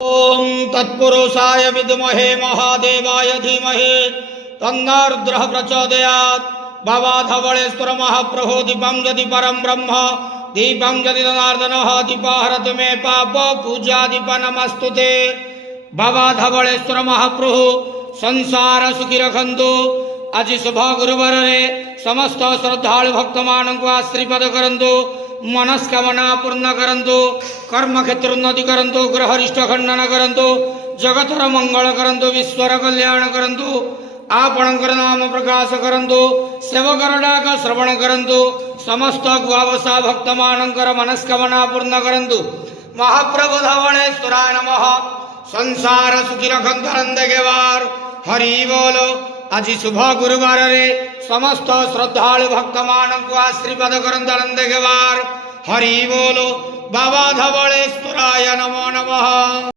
ओम तत्पुरुषाय विद्महे महादेवाय धीमहि तन्नो रुद्रः प्रचोदयात्। भवाधवळेश्वर महाप्रभो दीपं यदि परं ब्रह्म दीपं यदि जनार्दनः दीपहरतु मे पाप पूजा दीप नमस्तुते। भवाधवळेश्वर महाप्रभु संसार सुखी रखंतु। आज शुभ गुरुवार रे समस्त श्रद्धालु भक्त मानक आशीर्वाद करंतु, मनस्कामना पूर्ण करंतु, कर्म क्षेत्र उन्नति करंतु, ग्रहरिष्ट खंडन करंतु, जगतर मंगल करंतु, विश्वर कल्याण करंतु, आपणकर नाम प्रकाश करंतु, सेवकर डाक श्रवण करंतु, समस्त गुआवसा भक्त मानकर मनस्कामना पूर्ण करंतु। महाप्रभु धवळेश्वराय नमः। संसार सुखी रखंतु आनंद गेवार। हरि बोलो। आज शुभ गुरुवार रे समस्त श्रद्धालु भक्त मानक आशीर्वाद करंतु आनंद गेवार। हरि बोलो। बाबा धवळेश्वराय नमो नमः।